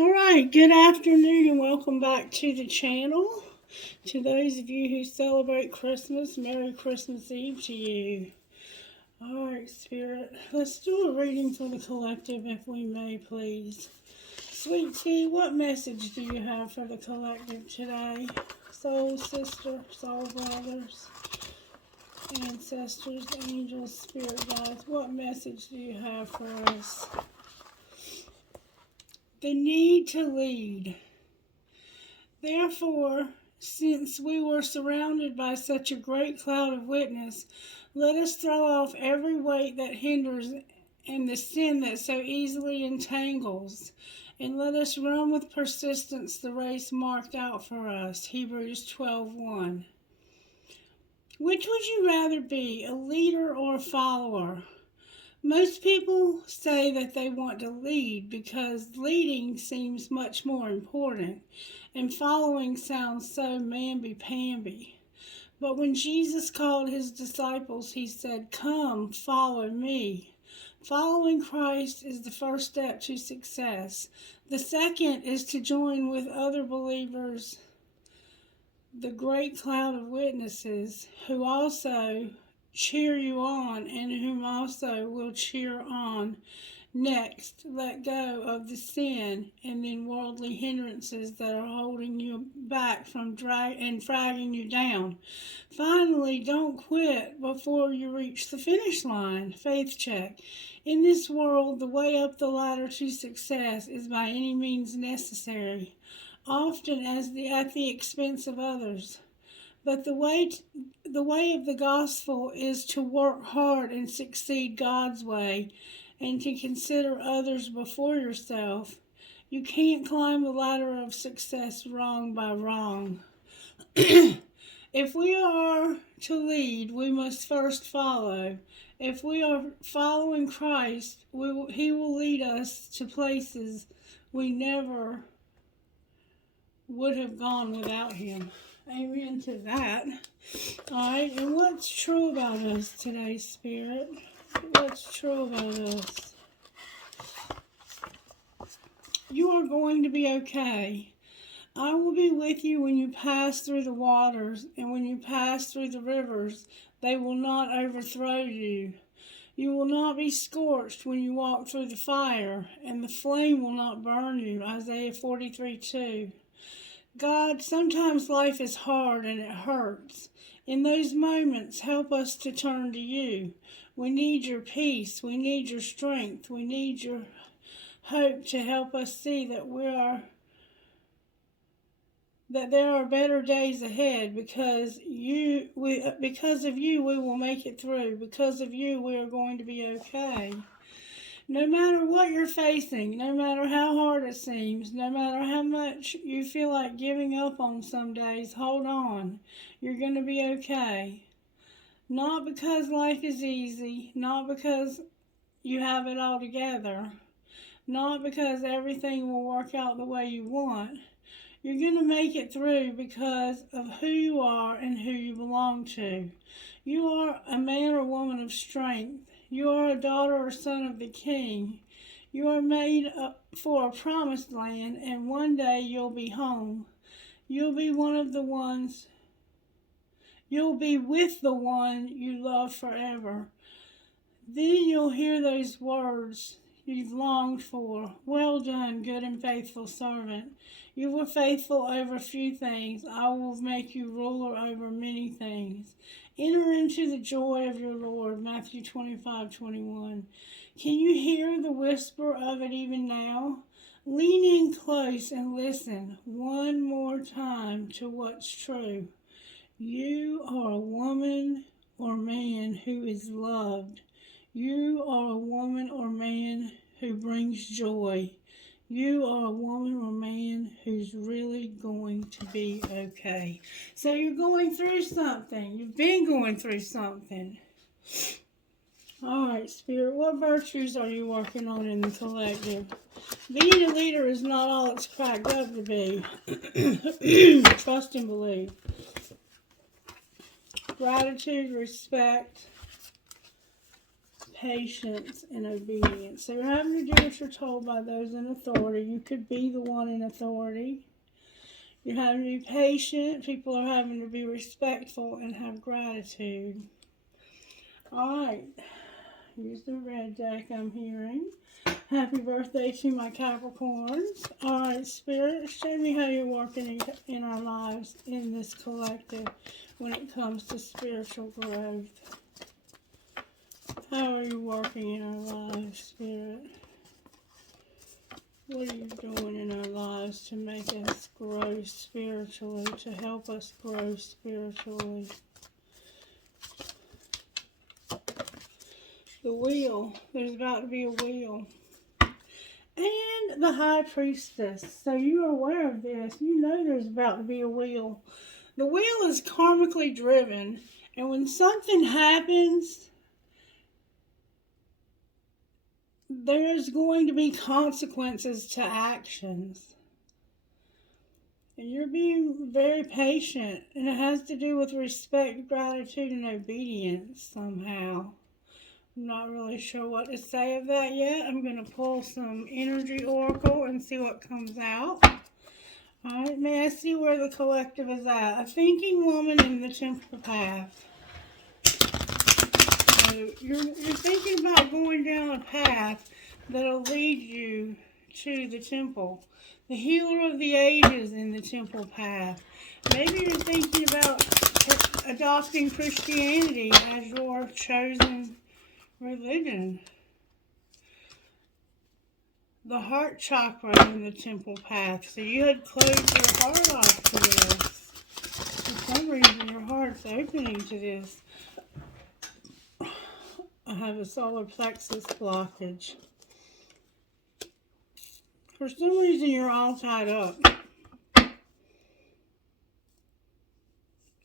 All right, good afternoon and welcome back to the channel. To those of you who celebrate Christmas, Merry Christmas Eve to you. All right, Spirit, let's do a reading for the collective if we may, please. Sweet Tea, what message do you have for the collective today? Soul sister, soul brothers, ancestors, angels, spirit guides, what message do you have for us? The need to lead. Therefore, since we were surrounded by such a great cloud of witness, let us throw off every weight that hinders and the sin that so easily entangles, and let us run with persistence the race marked out for us. Hebrews 12:1. Which would you rather be, a leader or a follower? Most people say that they want to lead because leading seems much more important, and following sounds so mamby-pamby. But when Jesus called his disciples, he said, "Come, follow me." Following Christ is the first step to success. The second is to join with other believers, the great cloud of witnesses, who also cheer you on and whom also will cheer on. Next, let go of the sin and then worldly hindrances that are holding you back from dragging you down. Finally, don't quit before you reach the finish line. Faith check. In this world, the way up the ladder to success is by any means necessary, often at the expense of others. But the way of the gospel is to work hard and succeed God's way, and to consider others before yourself. You can't climb the ladder of success wrong by wrong. If we are to lead, we must first follow. If we are following Christ, he will lead us to places we never would have gone without him. Amen to that. Alright, and what's true about us today, Spirit? What's true about us? You are going to be okay. I will be with you when you pass through the waters, and when you pass through the rivers, they will not overthrow you. You will not be scorched when you walk through the fire, and the flame will not burn you. Isaiah 43:2. God, sometimes life is hard and it hurts. In those moments, help us to turn to you. We need your peace. We need your strength. We need your hope to help us see that there are better days ahead. Because of you, we will make it through. Because of you, we are going to be okay. No matter what you're facing, no matter how hard it seems, no matter how much you feel like giving up on some days, hold on. You're going to be okay. Not because life is easy, not because you have it all together, not because everything will work out the way you want. You're going to make it through because of who you are and who you belong to. You are a man or woman of strength. You are a daughter or son of the King. You are made for a promised land, and one day you'll be home. You'll be with the one you love forever. Then you'll hear those words you've longed for. Well done, good and faithful servant. You were faithful over few things. I will make you ruler over many things. Enter into the joy of your Lord. Matthew 25:21. Can you hear the whisper of it even now? Lean in close and listen one more time to what's true. You are a woman or man who is loved. You are a woman or man who brings joy. You are a woman or man who's really going to be okay. So you're going through something. You've been going through something. All right, Spirit, what virtues are you working on in the collective? Being a leader is not all it's cracked up to be. Trust and believe. Gratitude, respect, patience, and obedience. So you're having to do what you're told by those in authority. You could be the one in authority. You're having to be patient. People are having to be respectful and have gratitude. All right. Use the red deck I'm hearing. Happy birthday to my Capricorns. All right, Spirit, show me how you're working in our lives in this collective when it comes to spiritual growth. How are you working in our lives, Spirit? What are you doing in our lives to make us grow spiritually, to help us grow spiritually? The wheel. There's about to be a wheel. And the High Priestess. So you are aware of this. You know there's about to be a wheel. The wheel is karmically driven. And when something happens, there's going to be consequences to actions. And you're being very patient. And it has to do with respect, gratitude, and obedience somehow. I'm not really sure what to say of that yet. I'm going to pull some energy oracle and see what comes out. Alright, may I see where the collective is at? A thinking woman in the temple path. So you're thinking about going down a path that'll lead you to the temple. The healer of the ages in the temple path. Maybe you're thinking about adopting Christianity as your chosen religion. The heart chakra in the temple path. So you had closed your heart off to this. For some reason your heart's opening to this. I have a solar plexus blockage. For some reason you're all tied up.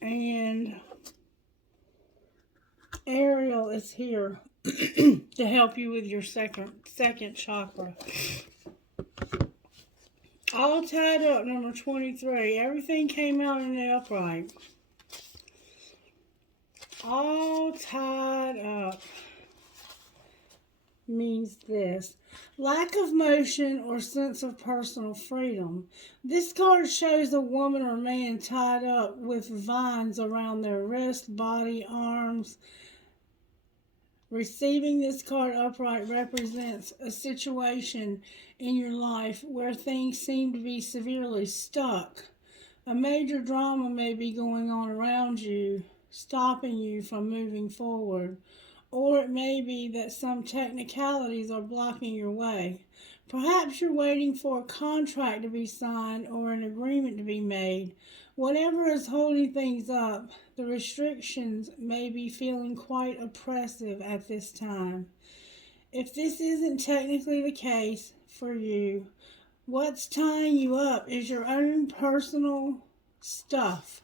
And Ariel is here to help you with your second chakra. All tied up, number 23. Everything came out in the upright. All tied up means this. Lack of motion or sense of personal freedom. This card shows a woman or man tied up with vines around their wrist, body, arms. Receiving this card upright represents a situation in your life where things seem to be severely stuck. A major drama may be going on around you, stopping you from moving forward. Or it may be that some technicalities are blocking your way. Perhaps you're waiting for a contract to be signed or an agreement to be made. Whatever is holding things up, the restrictions may be feeling quite oppressive at this time. If this isn't technically the case for you, what's tying you up is your own personal stuff.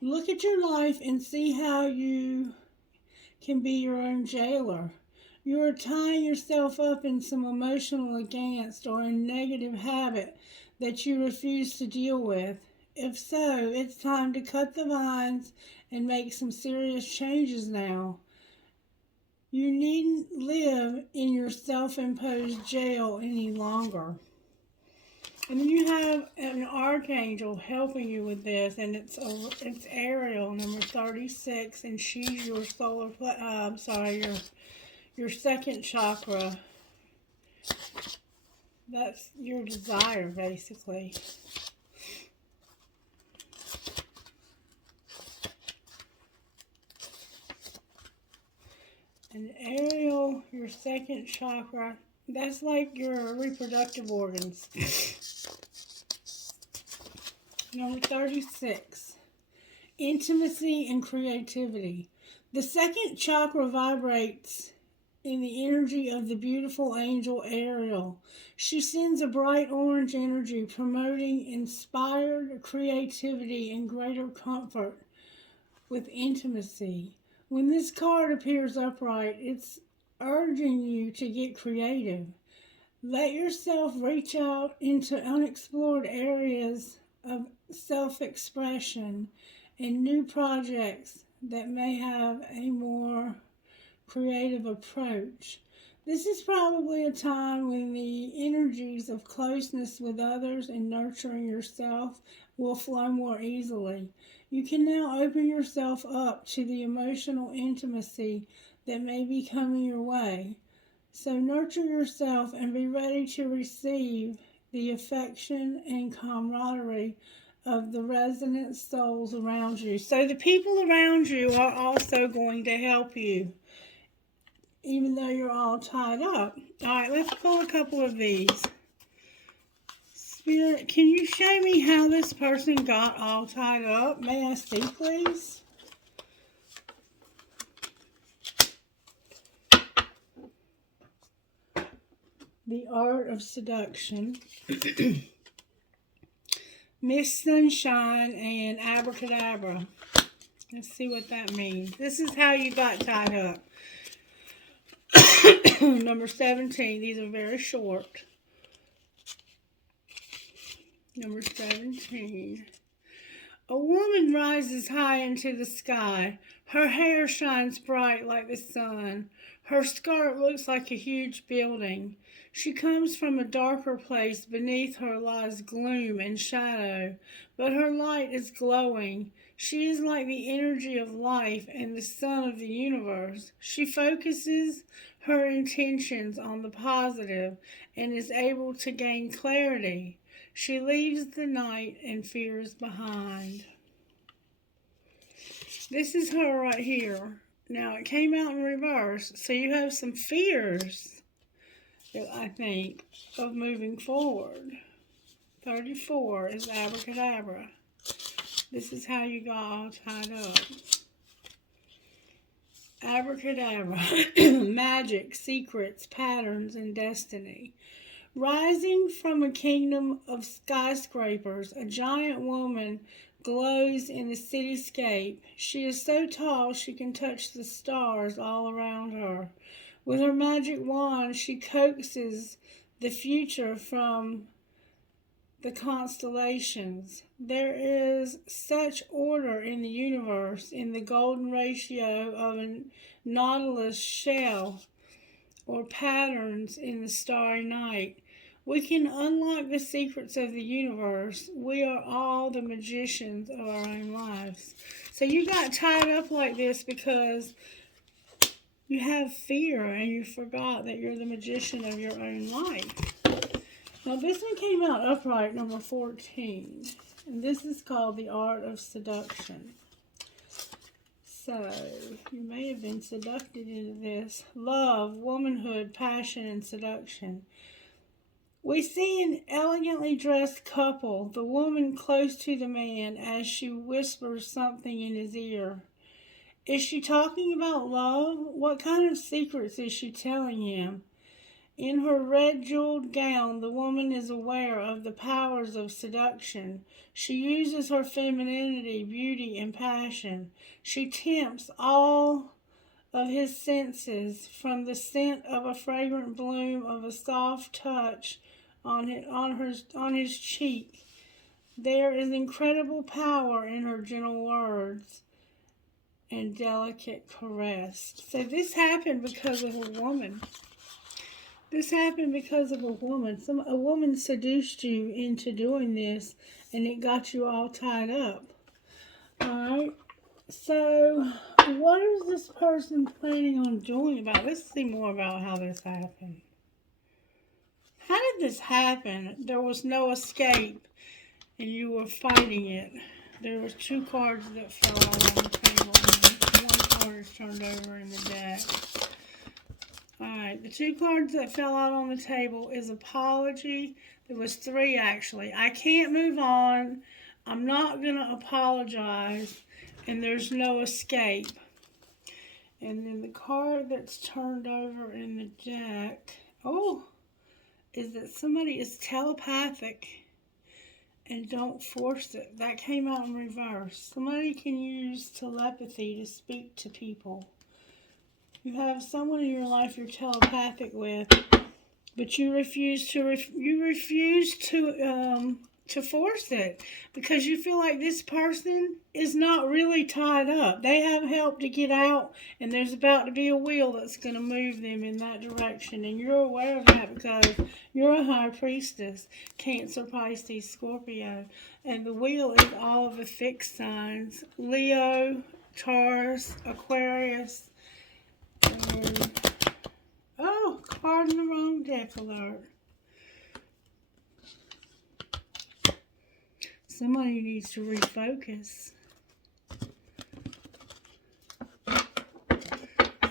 Look at your life and see how you can be your own jailer. You are tying yourself up in some emotional angst or a negative habit that you refuse to deal with. If so, it's time to cut the vines and make some serious changes now. You needn't live in your self-imposed jail any longer. And then you have an archangel helping you with this, and it's Ariel, number 36, and she's your your second chakra. That's your desire, basically. And Ariel, your second chakra, that's like your reproductive organs. Number 36, intimacy and creativity. The second chakra vibrates in the energy of the beautiful angel Ariel. She sends a bright orange energy promoting inspired creativity and greater comfort with intimacy. When this card appears upright, it's urging you to get creative. Let yourself reach out into unexplored areas of self-expression and new projects that may have a more creative approach. This is probably a time when the energies of closeness with others and nurturing yourself will flow more easily. You can now open yourself up to the emotional intimacy that may be coming your way. So nurture yourself and be ready to receive the affection and camaraderie of the resonant souls around you. So the people around you are also going to help you, even though you're all tied up. All right, let's pull a couple of these. Spirit, can you show me how this person got all tied up? May I see, please? The Art of Seduction. Miss Sunshine and Abracadabra. Let's see what that means. This is how you got tied up. Number 17. These are very short. Number 17. A woman rises high into the sky. Her hair shines bright like the sun. Her skirt looks like a huge building. She comes from a darker place. Beneath her lies gloom and shadow, but her light is glowing. She is like the energy of life and the sun of the universe. She focuses her intentions on the positive and is able to gain clarity. She leaves the night and fears behind. This is her right here. Now, it came out in reverse, so you have some fears, I think, of moving forward. 34 is Abracadabra. This is how you got all tied up. Abracadabra. Magic, secrets, patterns, and destiny. Rising from a kingdom of skyscrapers, a giant woman glows in the cityscape. She is so tall she can touch the stars all around her. With her magic wand, she coaxes the future from the constellations. There is such order in the universe in the golden ratio of a nautilus shell or patterns in the starry night. We can unlock the secrets of the universe. We are all the magicians of our own lives. So you got tied up like this because you have fear and you forgot that you're the magician of your own life. Now this one came out upright, number 14. And this is called The Art of Seduction. So, you may have been seducted into this. Love, womanhood, passion, and seduction. We see an elegantly dressed couple, the woman close to the man as she whispers something in his ear. Is she talking about love? What kind of secrets is she telling him? In her red jeweled gown, the woman is aware of the powers of seduction. She uses her femininity, beauty, and passion. She tempts all of his senses, from the scent of a fragrant bloom of a soft touch on his cheek. There is incredible power in her gentle words and delicate caress. So this happened because of a woman. This happened because of a woman. A woman seduced you into doing this, and it got you all tied up. Alright, so what is this person planning on doing about it? Let's see more about how this happened. How did this happen? There was no escape, and you were fighting it. There were two cards that fell out on the table, and one card is turned over in the deck. Alright, the two cards that fell out on the table is apology. There was three, actually. I can't move on. I'm not going to apologize. And there's no escape. And then the card that's turned over in the deck, is that somebody is telepathic. And don't force it. That came out in reverse. Somebody can use telepathy to speak to people. You have someone in your life you're telepathic with, but you refuse to to force it because you feel like this person is not really tied up. They have help to get out, and there's about to be a wheel that's going to move them in that direction. And you're aware of that because you're a high priestess, Cancer, Pisces, Scorpio. And the wheel is all of the fixed signs: Leo, Taurus, Aquarius, and oh, card in the wrong deck alert. Somebody needs to refocus.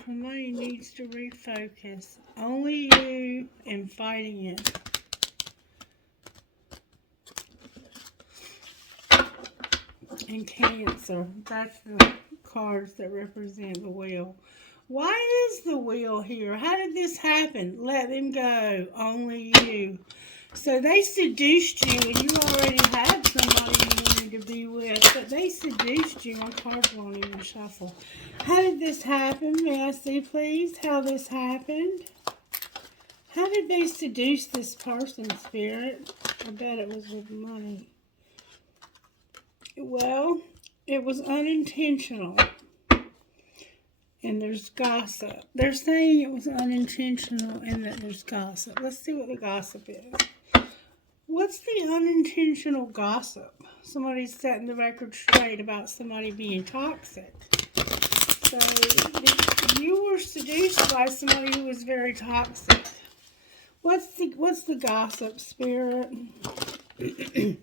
Somebody needs to refocus. Only you and fighting it. And Cancer. That's the cards that represent the wheel. Why is the wheel here? How did this happen? Let them go. Only you. So they seduced you, and you already had somebody you wanted to be with, but they seduced you. My cards won't even shuffle. How did this happen? May I see, please, how this happened? How did they seduce this person, Spirit? I bet it was with money. Well, it was unintentional. And there's gossip. They're saying it was unintentional and that there's gossip. Let's see what the gossip is. What's the unintentional gossip? Somebody's setting the record straight about somebody being toxic. So you were seduced by somebody who was very toxic. What's the gossip, Spirit? The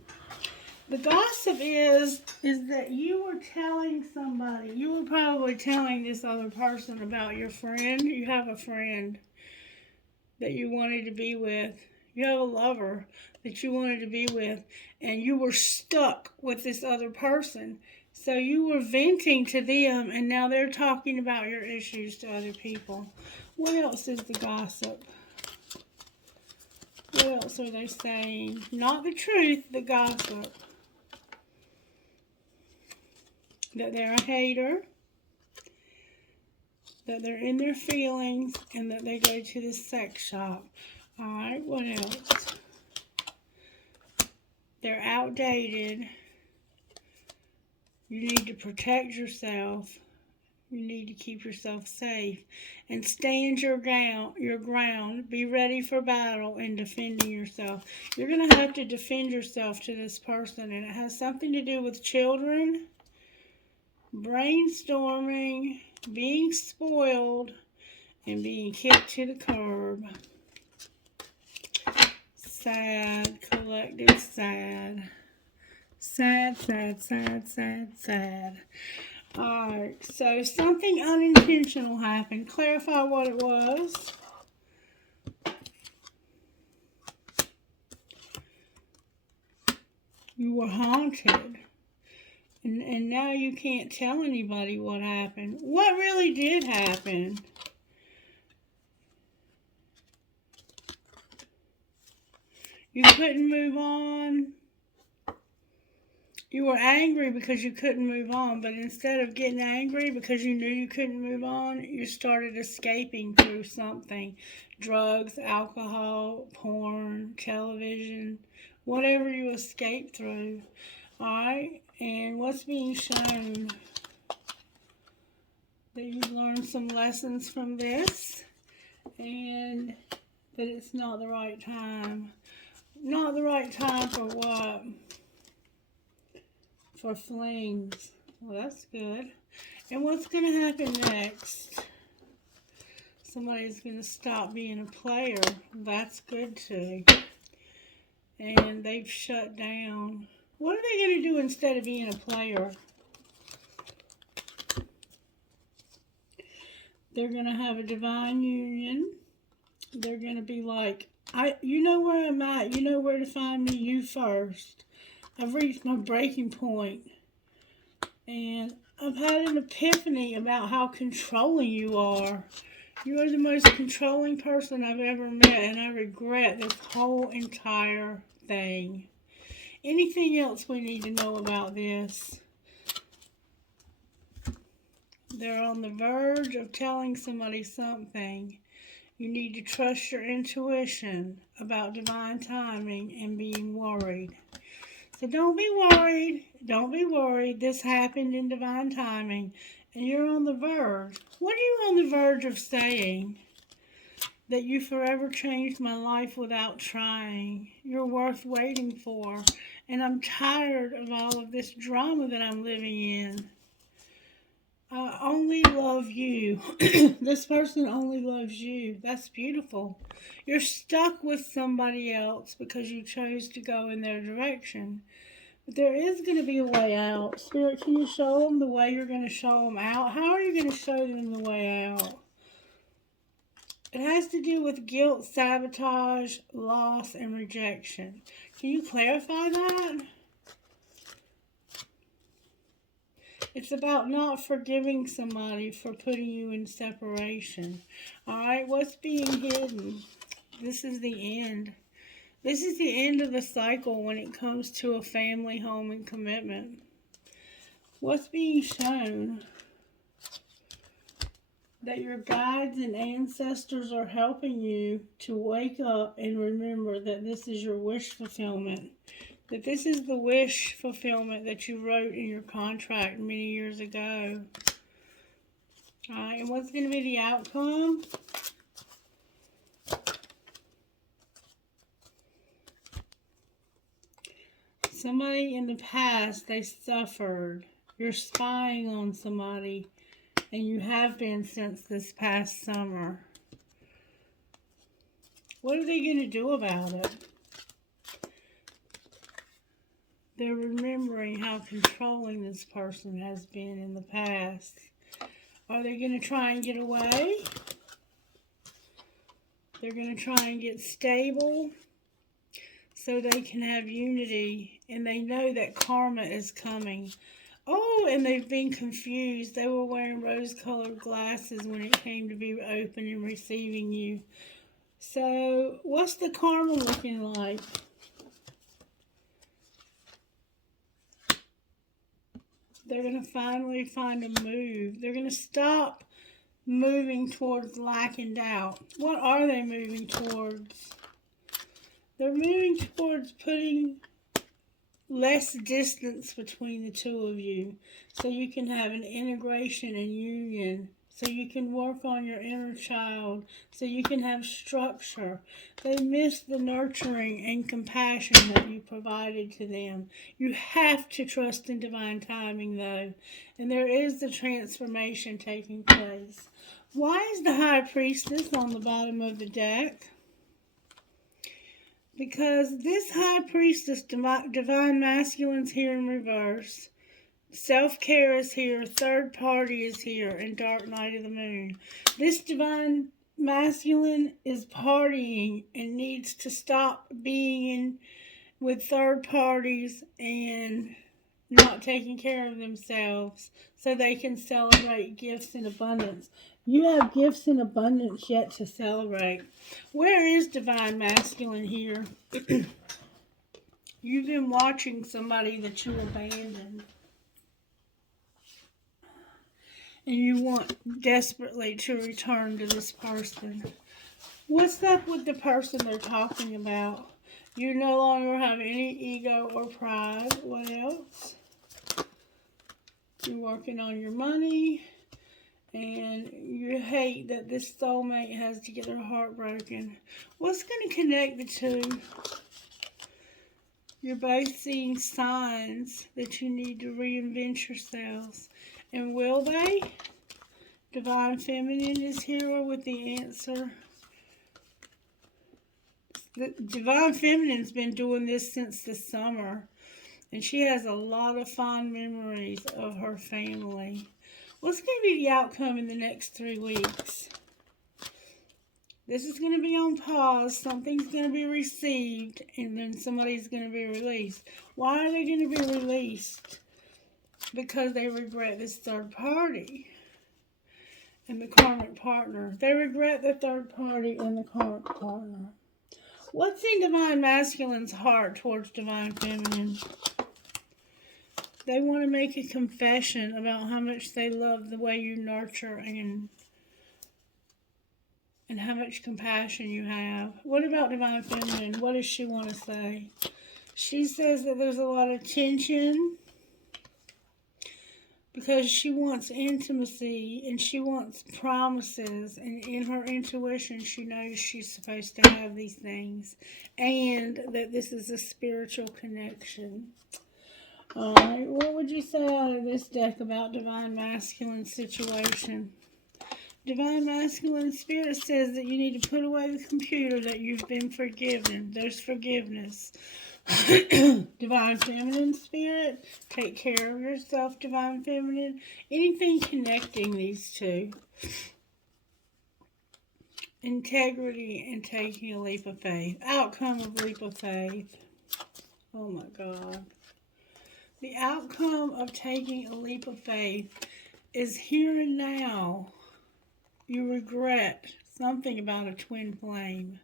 gossip is that you were telling somebody, you were probably telling this other person about your friend. You have a friend that you wanted to be with. You have a lover that you wanted to be with, and you were stuck with this other person. So you were venting to them, and now they're talking about your issues to other people. What else is the gossip? What else are they saying? Not the truth, the gossip. That they're a hater, that they're in their feelings, and that they go to the sex shop. Alright, what else? They're outdated. You need to protect yourself. You need to keep yourself safe. And stand your ground. Be ready for battle and defending yourself. You're going to have to defend yourself to this person, and it has something to do with children, brainstorming, being spoiled, and being kicked to the curb. Sad, collective sad. Sad, sad, sad, sad, sad. Alright, so something unintentional happened. Clarify what it was. You were haunted. And now you can't tell anybody what happened. What really did happen? You couldn't move on. You were angry because you couldn't move on, but instead of getting angry because you knew you couldn't move on, you started escaping through something. Drugs, alcohol, porn, television, whatever you escaped through. Alright, and what's being shown? That you've learned some lessons from this, and that it's not the right time. Not the right time for what? For flings. Well, that's good. And what's going to happen next? Somebody's going to stop being a player. That's good too. And they've shut down. What are they going to do instead of being a player? They're going to have a divine union. They're going to be like, you know where I'm at. You know where to find me. You first. I've reached my breaking point. And I've had an epiphany about how controlling you are. You are the most controlling person I've ever met, and I regret this whole entire thing. Anything else we need to know about this? They're on the verge of telling somebody something. You need to trust your intuition about divine timing and being worried. So don't be worried. Don't be worried. This happened in divine timing. And you're on the verge. What are you on the verge of saying? That you forever changed my life without trying. You're worth waiting for. And I'm tired of all of this drama that I'm living in. I only love you. This person only loves you. That's beautiful. You're stuck with somebody else because you chose to go in their direction. But there is going to be a way out. Spirit, can you show them the way you're going to show them out? How are you going to show them the way out? It has to do with guilt, sabotage, loss, and rejection. Can you clarify that? It's about not forgiving somebody for putting you in separation. Alright, what's being hidden? This is the end. This is the end of the cycle when it comes to a family, home, and commitment. What's being shown? That your guides and ancestors are helping you to wake up and remember that this is your wish fulfillment. That this is the wish fulfillment that you wrote in your contract many years ago. Alright, and what's going to be the outcome? Somebody in the past, they suffered. You're spying on somebody, and you have been since this past summer. What are they going to do about it? They're remembering how controlling this person has been in the past. Are they going to try and get away? They're going to try and get stable so they can have unity, and they know that karma is coming. Oh, and they've been confused. They were wearing rose-colored glasses when it came to be open and receiving you. So, what's the karma looking like? They're going to finally find a move. They're going to stop moving towards lack and doubt. What are they moving towards? They're moving towards putting less distance between the two of you so you can have an integration and union, so you can work on your inner child, so you can have structure. They miss the nurturing and compassion that you provided to them. You have to trust in divine timing, though, and there is the transformation taking place. Why is the High Priestess on the bottom of the deck? Because this High Priestess, Divine Masculine's here in reverse. Self-care is here, third party is here, and Dark Night of the Moon. This Divine Masculine is partying and needs to stop being in with third parties and not taking care of themselves so they can celebrate gifts in abundance. You have gifts in abundance yet to celebrate. Where is Divine Masculine here? You've been watching somebody that you abandoned. And you want desperately to return to this person. What's up with the person they're talking about? You no longer have any ego or pride. What else? You're working on your money. And you hate that this soulmate has to get their heart broken. What's going to connect the two? You're both seeing signs that you need to reinvent yourselves. And will they? Divine Feminine is here with the answer. The Divine Feminine's been doing this since the summer. And she has a lot of fond memories of her family. What's going to be the outcome in the next 3 weeks? This is going to be on pause. Something's going to be received, and then somebody's going to be released. Why are they going to be released? Because they regret this third party and the karmic partner. They regret the third party and the karmic partner. What's in Divine Masculine's heart towards Divine Feminine? They want to make a confession about how much they love the way you nurture and how much compassion you have. What about Divine Feminine? What does she want to say? She says that there's a lot of tension because she wants intimacy and she wants promises, and in her intuition she knows she's supposed to have these things, and that this is a spiritual connection. Alright, what would you say out of this deck about Divine Masculine situation? Divine Masculine Spirit says that you need to put away the computer, that you've been forgiven. There's forgiveness. Divine Feminine Spirit, take care of yourself, Divine Feminine. Anything connecting these two. Integrity and taking a leap of faith. Outcome of leap of faith. Oh my God. The outcome of taking a leap of faith is here and now. You regret something about a twin flame.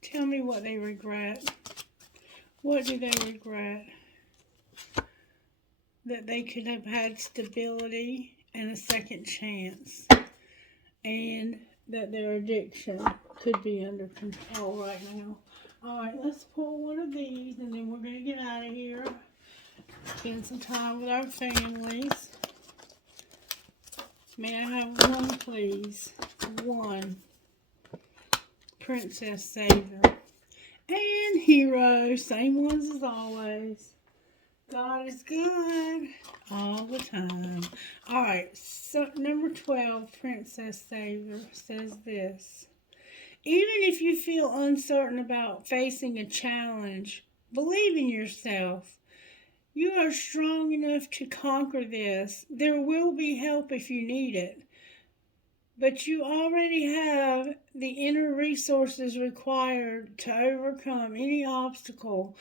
Tell me what they regret. What do they regret? That they could have had stability and a second chance. And that their addiction could be under control right now. Alright, let's pull one of these and then we're going to get out of here. Spend some time with our families. May I have one, please? One. Princess Savior. And Hero. Same ones as always. God is good all the time. Alright, so number 12, Princess Savior, says this. Even if you feel uncertain about facing a challenge, believe in yourself. You are strong enough to conquer this. There will be help if you need it. But you already have the inner resources required to overcome any obstacle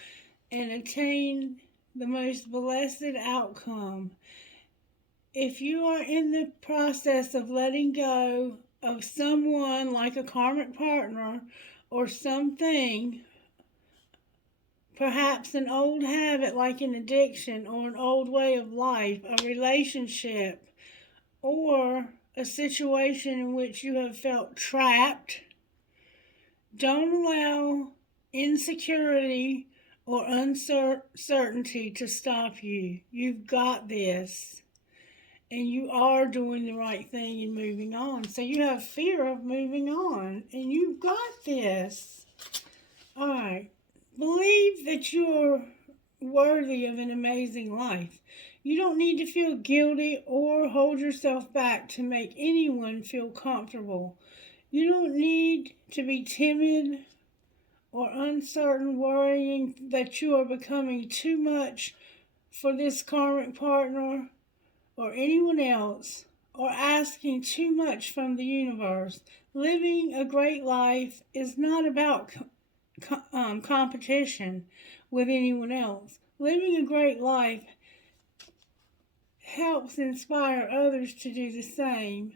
and attain the most blessed outcome. If you are in the process of letting go of someone like a karmic partner or something, perhaps an old habit like an addiction or an old way of life, a relationship, or a situation in which you have felt trapped, don't allow insecurity or uncertainty to stop you. You've got this. And you are doing the right thing and moving on. So you have fear of moving on. And you've got this. Alright. Believe that you're worthy of an amazing life. You don't need to feel guilty or hold yourself back to make anyone feel comfortable. You don't need to be timid or uncertain, worrying that you are becoming too much for this karmic partner or anyone else, or asking too much from the universe. Living a great life is not about competition with anyone else. Living a great life helps inspire others to do the same.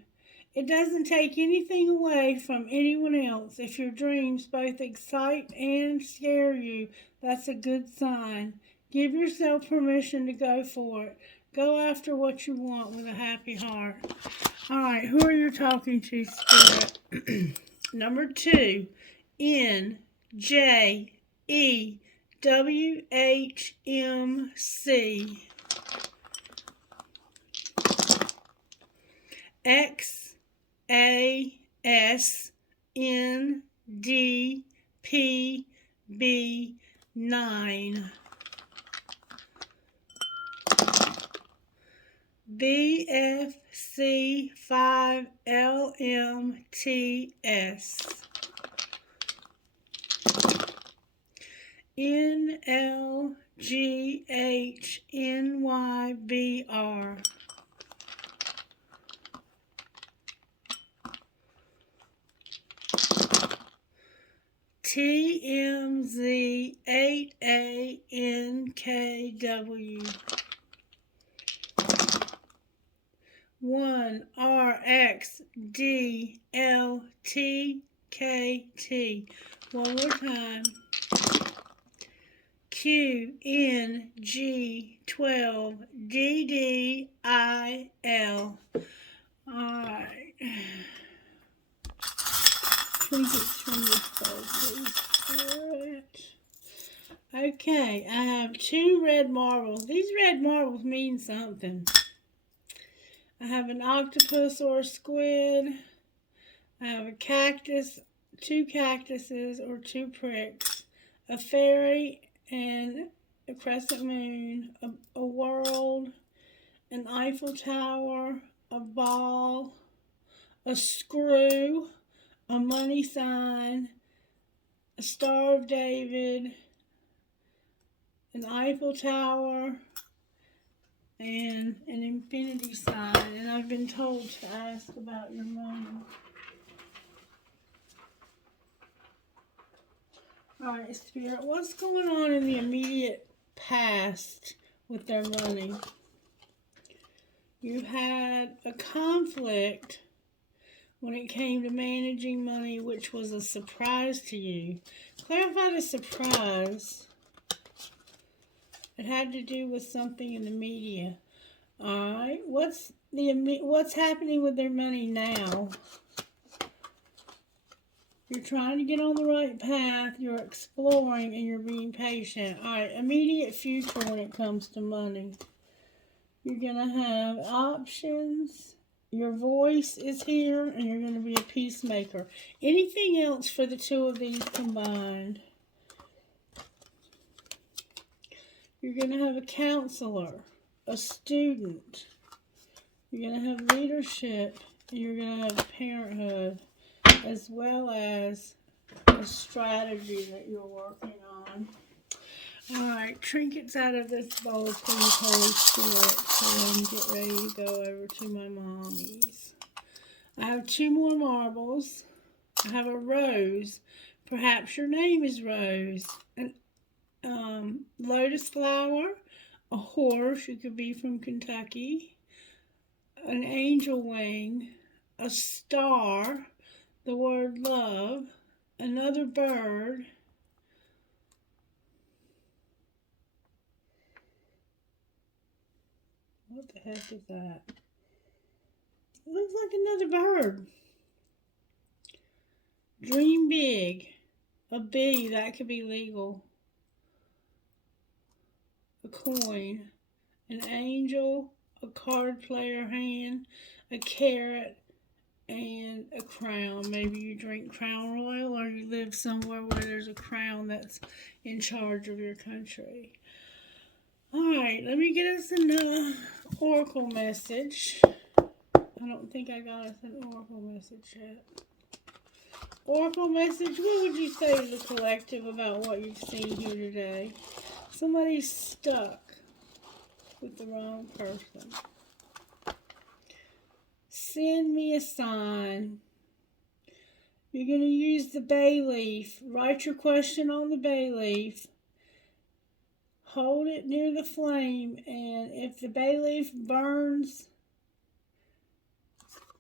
It doesn't take anything away from anyone else. If your dreams both excite and scare you, that's a good sign. Give yourself permission to go for it. Go after what you want with a happy heart. Alright, who are you talking to, Spirit? Number 2, NJEWHMC. XASNDPB9. BFC5LMTS. NLGHNYBR. TMZ8ANKW. 1RXDLTKT. One more time. QNG12DDIL. Alright. Please turn this bowl, please. Spirit. Okay, I have 2 red marbles. These red marbles mean something. I have an octopus or a squid. I have a cactus, 2 cactuses or 2 pricks, a fairy and a crescent moon, a world, an Eiffel Tower, a ball, a screw, a money sign, a Star of David, an Eiffel Tower, and an infinity sign. And I've been told to ask about your money. Alright, Spirit, what's going on in the immediate past with their money? You had a conflict when it came to managing money, which was a surprise to you. Clarify the surprise. It had to do with something in the media. Alright, what's happening with their money now? You're trying to get on the right path, you're exploring, and you're being patient. Alright, immediate future when it comes to money. You're going to have options. Your voice is here, and you're going to be a peacemaker. Anything else for the 2 of these combined? You're going to have a counselor, a student. You're going to have leadership, and you're going to have parenthood, as well as a strategy that you're working on. Alright, trinkets out of this bowl, please, Holy Spirit, so I can get ready to go over to my mommies. I have 2 more marbles. I have a rose. Perhaps your name is Rose. An lotus flower, a horse, you could be from Kentucky, an angel wing, a star, the word love, another bird, what the heck is that? It looks like another bird. Dream big. A bee, that could be legal. A coin. An angel. A card player hand. A carrot. And a crown. Maybe you drink Crown Royal, or you live somewhere where there's a crown that's in charge of your country. Alright, let me get us an oracle message. I don't think I got us an oracle message yet. Oracle message, what would you say to the collective about what you've seen here today? Somebody's stuck with the wrong person. Send me a sign. You're going to use the bay leaf. Write your question on the bay leaf. Hold it near the flame, and if the bay leaf burns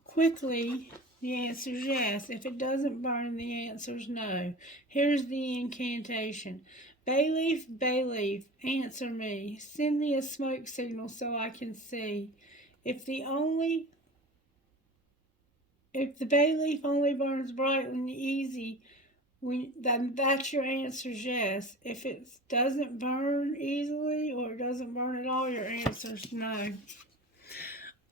quickly, the answer is yes. If it doesn't burn, the answer is no. Here's the incantation. Bay leaf, answer me. Send me a smoke signal so I can see. If the bay leaf only burns bright and easy, then that's your answer is yes. If it doesn't burn easily or it doesn't burn at all, your answer is no.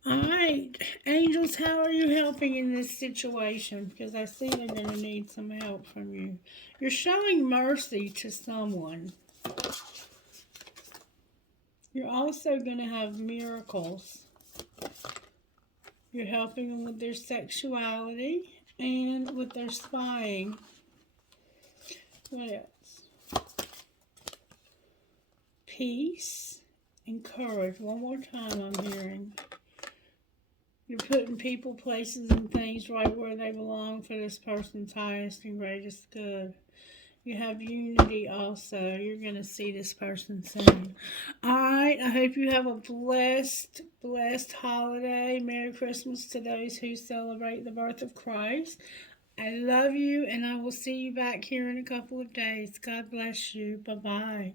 Alright, angels, how are you helping in this situation? Because I see they're going to need some help from you. You're showing mercy to someone. You're also going to have miracles. You're helping them with their sexuality and with their spying. What else? Peace and courage. One more time I'm hearing. You're putting people, places, and things right where they belong for this person's highest and greatest good. You have unity also. You're going to see this person soon. Alright, I hope you have a blessed holiday. Merry Christmas to those who celebrate the birth of Christ. I love you, and I will see you back here in a couple of days. God bless you. Bye-bye.